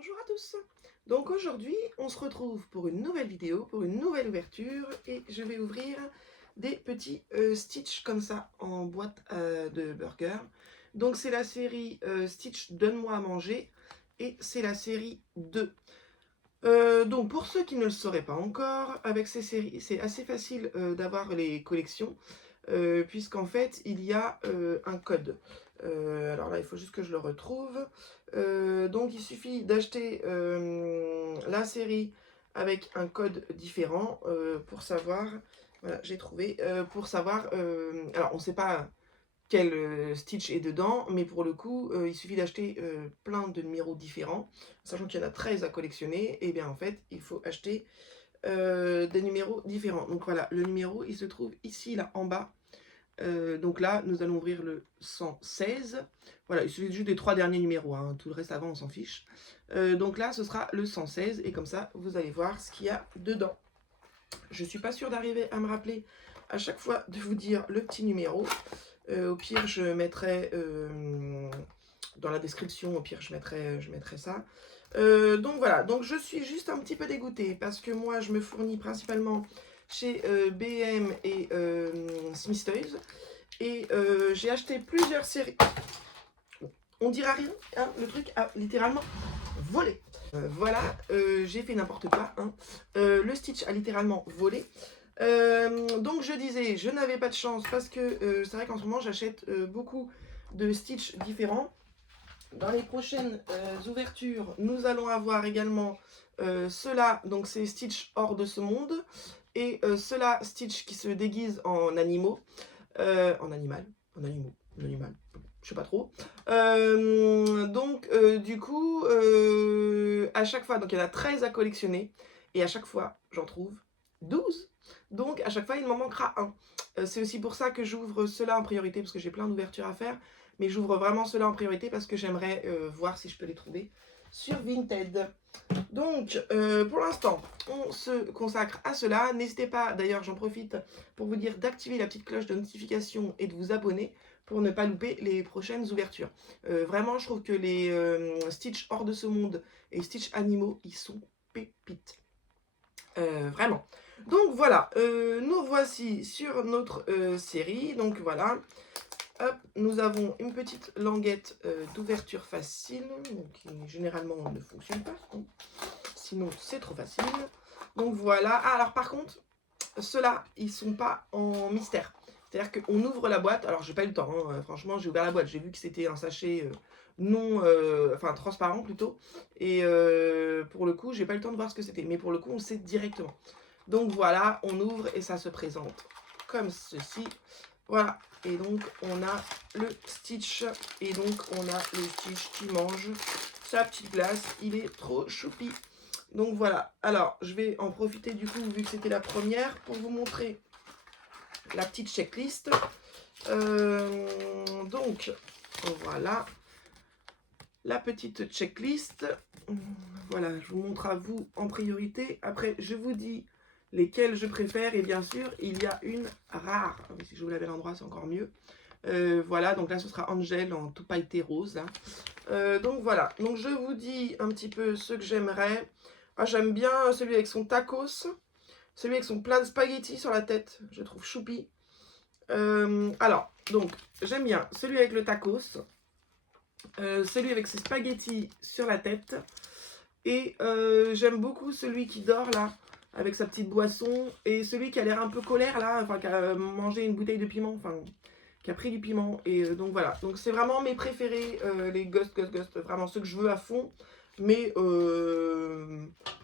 Bonjour à tous. Donc aujourd'hui, on se retrouve pour une nouvelle vidéo, pour une nouvelle ouverture et je vais ouvrir des petits Stitch comme ça en boîte de burger. Donc c'est la série Stitch Donne-moi à manger et c'est la série 2. Donc pour ceux qui ne le sauraient pas encore, avec ces séries, c'est assez facile d'avoir les collections puisqu'en fait il y a un code. Alors là, il faut juste que je le retrouve. Donc il suffit d'acheter la série avec un code différent pour savoir, voilà, j'ai trouvé, pour savoir, alors on ne sait pas quel Stitch est dedans, mais pour le coup, il suffit d'acheter plein de numéros différents, sachant qu'il y en a 13 à collectionner, et bien en fait, il faut acheter des numéros différents. Donc voilà, le numéro, il se trouve ici, là, en bas. Donc là, nous allons ouvrir le 116. Voilà, il suffit juste des 3 derniers numéros, hein. Tout le reste avant, on s'en fiche. Donc là, ce sera le 116, et comme ça, vous allez voir ce qu'il y a dedans. Je suis pas sûre d'arriver à me rappeler à chaque fois de vous dire le petit numéro. Au pire, je mettrai dans la description, au pire, je mettrai ça. Donc voilà, donc je suis juste un petit peu dégoûtée parce que moi, je me fournis principalement chez BM et Smith Toys. Et j'ai acheté plusieurs séries. On dira rien, hein, le truc a littéralement volé. Voilà, j'ai fait n'importe quoi. Hein. Le Stitch a littéralement volé. Donc je disais, je n'avais pas de chance parce que c'est vrai qu'en ce moment j'achète beaucoup de Stitch différents. Dans les prochaines ouvertures, nous allons avoir également ceux-là, donc c'est Stitch hors de ce monde, et ceux-là, Stitch qui se déguise en animaux, en animal, en animal, je sais pas trop. Donc du coup, à chaque fois, donc il y en a 13 à collectionner, et à chaque fois, j'en trouve 12. Donc à chaque fois, il m'en manquera un. C'est aussi pour ça que j'ouvre ceux-là en priorité, parce que j'ai plein d'ouvertures à faire. Mais j'ouvre vraiment ceux-là en priorité parce que j'aimerais voir si je peux les trouver sur Vinted. Donc, pour l'instant, on se consacre à cela. N'hésitez pas, d'ailleurs, j'en profite pour vous dire d'activer la petite cloche de notification et de vous abonner pour ne pas louper les prochaines ouvertures. Vraiment, je trouve que les Stitch hors de ce monde et Stitch animaux, ils sont pépites. Vraiment. Donc voilà, nous voici sur notre série. Donc voilà. Hop, nous avons une petite languette d'ouverture facile, qui généralement ne fonctionne pas, sinon c'est trop facile. Donc voilà. Ah, alors par contre, ceux-là, ils sont pas en mystère. C'est-à-dire qu'on ouvre la boîte, alors j'ai pas eu le temps, hein, franchement j'ai ouvert la boîte, j'ai vu que c'était un sachet non, enfin transparent plutôt, et pour le coup j'ai pas eu le temps de voir ce que c'était, mais pour le coup on sait directement. Donc voilà, on ouvre et ça se présente comme ceci. Voilà, et donc on a le Stitch, et donc on a le Stitch qui mange sa petite glace, il est trop choupi. Donc voilà, alors je vais en profiter du coup, vu que c'était la première, pour vous montrer la petite checklist. Donc voilà, la petite checklist. Voilà, je vous montre à vous en priorité. Après, je vous dis lesquels je préfère. Et bien sûr, il y a une rare. Si je vous l'avais à l'endroit, c'est encore mieux. Voilà, donc là, ce sera Angel en tout pailleté rose. Hein. Donc voilà, donc je vous dis un petit peu ce que j'aimerais. Ah, j'aime bien celui avec son tacos. Celui avec son plat de spaghetti sur la tête. Je trouve choupi. Alors, donc, j'aime bien celui avec le tacos. Celui avec ses spaghettis sur la tête. Et j'aime beaucoup celui qui dort là, avec sa petite boisson. Et celui qui a l'air un peu colère là, enfin qui a mangé une bouteille de piment, enfin qui a pris du piment. Et donc voilà, donc c'est vraiment mes préférés, les Ghost, vraiment ceux que je veux à fond. Mais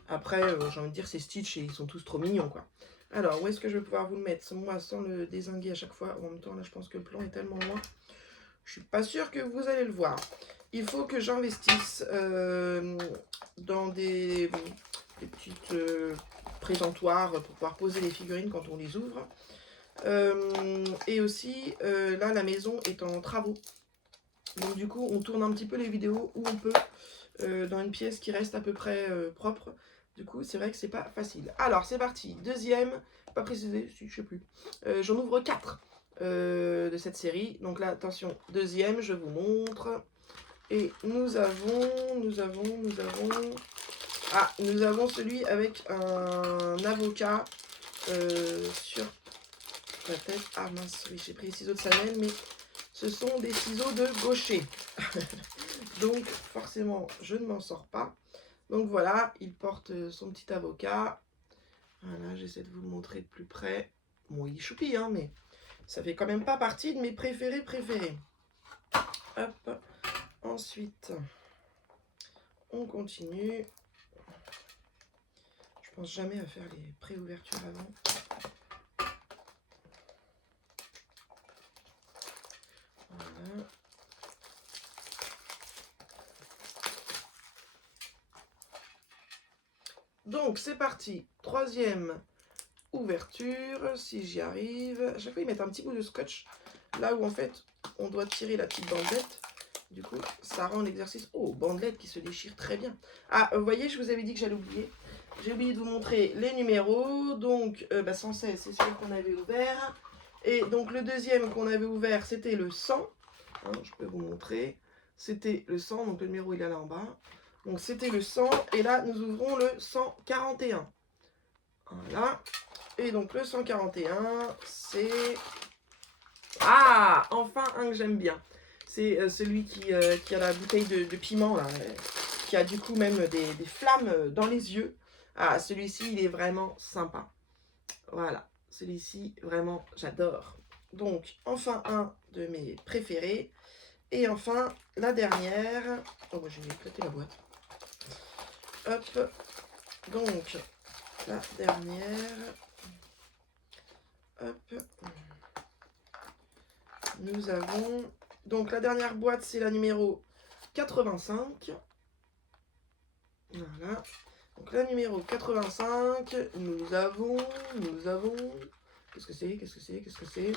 après, j'ai envie de dire, c'est Stitch et ils sont tous trop mignons quoi. Alors, où est-ce que je vais pouvoir vous le mettre, moi, sans le dézinguer à chaque fois. En même temps, là, je pense que le plan est tellement loin. Je suis pas sûre que vous allez le voir. Il faut que j'investisse dans des petites présentoirs pour pouvoir poser les figurines quand on les ouvre. Et aussi, là, la maison est en travaux. Donc du coup, on tourne un petit peu les vidéos où on peut, dans une pièce qui reste à peu près propre. Du coup, c'est vrai que c'est pas facile. Alors, c'est parti. Deuxième, pas précisé, si, je sais plus. J'en ouvre 4 de cette série. Donc là, attention, deuxième, je vous montre. Et nous avons... Ah, nous avons celui avec un avocat sur la tête. Ah mince, oui, j'ai pris les ciseaux de Sanel, mais ce sont des ciseaux de gaucher. Donc, forcément, je ne m'en sors pas. Donc voilà, il porte son petit avocat. Voilà, j'essaie de vous le montrer de plus près. Bon, il est choupi, hein, mais ça fait quand même pas partie de mes préférés. Hop. Ensuite, on continue. Je pense jamais à faire les pré-ouvertures avant. Voilà. Donc, c'est parti. Troisième ouverture, si j'y arrive. À chaque fois, ils mettent un petit bout de scotch là où en fait on doit tirer la petite bandelette. Du coup, ça rend l'exercice. Oh, bandelette qui se déchire très bien. Ah, vous voyez, je vous avais dit que j'allais oublier. J'ai oublié de vous montrer les numéros. Donc, 116, c'est celui qu'on avait ouvert. Et donc, le deuxième qu'on avait ouvert, c'était le 100. Hein, je peux vous montrer. C'était le 100. Donc, le numéro, il est là en bas. Donc, c'était le 100. Et là, nous ouvrons le 141. Voilà. Et donc, le 141, c'est... Ah, enfin un que j'aime bien. C'est celui qui a la bouteille de piment, là, qui a du coup même des flammes dans les yeux. Ah, celui-ci, il est vraiment sympa. Voilà, celui-ci, vraiment, j'adore. Donc, enfin un de mes préférés. Et enfin, la dernière. Oh, moi, j'ai éclaté la boîte. Hop. Donc, la dernière. Hop. Nous avons... Donc, la dernière boîte, c'est la numéro 85. Voilà. Donc, la numéro 85, nous avons... Qu'est-ce que c'est?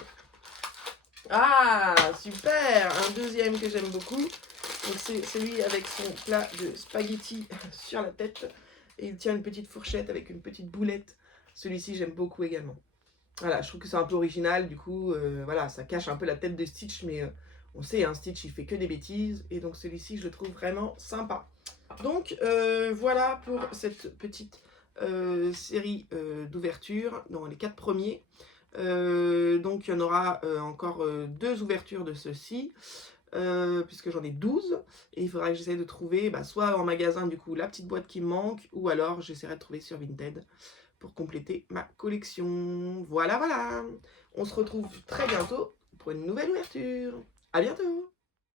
Ah, super! Un deuxième que j'aime beaucoup. Donc, c'est celui avec son plat de spaghetti sur la tête. Et il tient une petite fourchette avec une petite boulette. Celui-ci, j'aime beaucoup également. Voilà, je trouve que c'est un peu original, du coup, voilà, ça cache un peu la tête de Stitch, mais on sait, hein, Stitch, il fait que des bêtises, et donc celui-ci, je le trouve vraiment sympa. Donc, voilà pour cette petite série d'ouvertures, dans les 4 premiers. Donc, il y en aura encore 2 ouvertures de ceux-ci, puisque j'en ai 12, et il faudra que j'essaie de trouver, soit en magasin, du coup, la petite boîte qui me manque, ou alors j'essaierai de trouver sur Vinted pour compléter ma collection. Voilà, voilà. On se retrouve très bientôt pour une nouvelle ouverture. À bientôt.